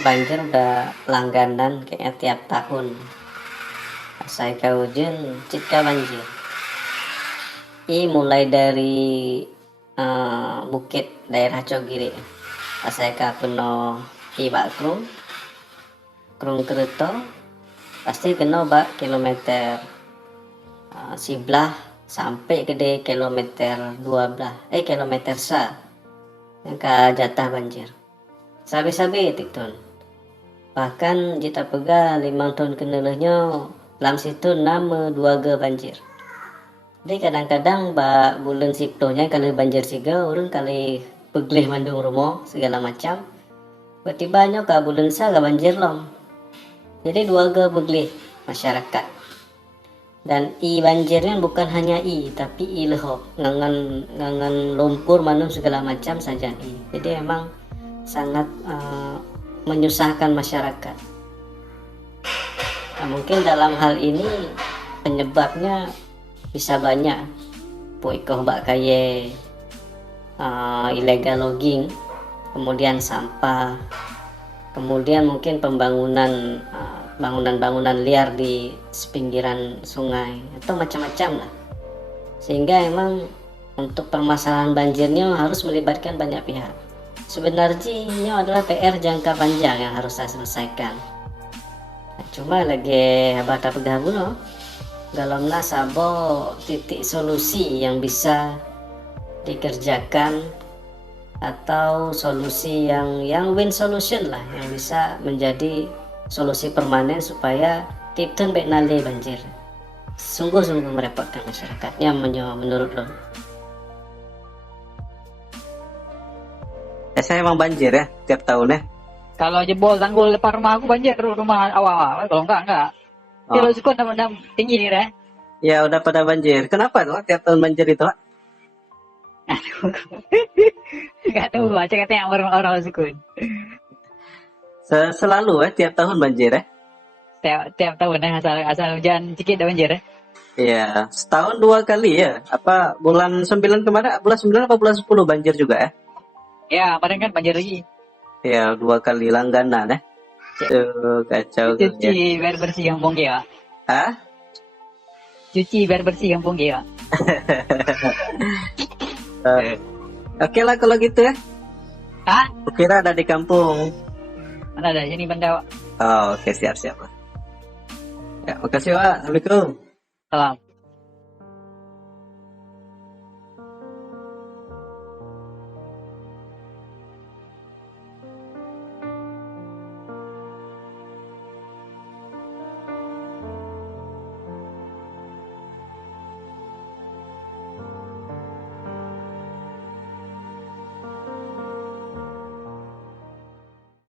banjir udah langganan kayaknya tiap tahun. Saya kaujun cika banjir. Mulai dari bukit daerah Cogiri. Saya kuno bakrung krung kereto pasti kena bak kilometer sebelah sampai gede kilometer 12 kilometer yang ke jatah banjir sabi-sabi tiktun bahkan jita pega 5 tahun kenelahnya dalam situ nama 2 ge banjir. Jadi kadang-kadang bulan siptonya kali banjir siga orang kali peglih mandung rumah segala macam tiba-tibanya ke bulan sa ke banjir lom. Jadi 2 ge beglih masyarakat. Dan banjirnya bukan hanya tapi leho ngangan lumpur manung segala macam saja Jadi emang sangat menyusahkan masyarakat. Nah, mungkin dalam hal ini penyebabnya bisa banyak. Puikoh bak kaye illegal logging, kemudian sampah, kemudian mungkin pembangunan bangunan-bangunan liar di pinggiran sungai atau macam-macam lah. Sehingga emang untuk permasalahan banjirnya harus melibatkan banyak pihak. Sebenarnya ini adalah PR jangka panjang yang harus saya selesaikan. Cuma lagi bata pegabuno dalamlah sabo titik solusi yang bisa dikerjakan atau solusi yang win solution lah, yang bisa menjadi solusi permanen supaya kita nali banjir. Sungguh-sungguh merepotkan masyarakatnya menurut lo. Saya emang banjir ya tiap tahun ya. Kalau jebol tanggul depan rumah aku banjir, rumah awal-awal. Kalau enggak. Kalau suka enam tinggi nih deh. Ya udah pada banjir. Kenapa tuh tiap tahun banjir itu? Enggak tahu baca katanya orang sukun. Selalu tiap tahun banjir ya? Tiap tahun asal hujan sedikit dah banjir ya. Iya, setahun 2 kali ya. Apa bulan 9 kemarin, bulan 9 apa bulan 10 banjir juga ya? Ya, kemarin kan banjir lagi. Ya, 2 kali langganan ya. Tuh, kacau. Cuci biar bersih kampung dia. Hah? Cuci biar bersih kampung dia. Oke lah kalau gitu ya. Hah? Kira ada di kampung. Mana ada sini Banda. Oh, oke siap. Ya, makasih Pak. Assalamualaikum. Salam.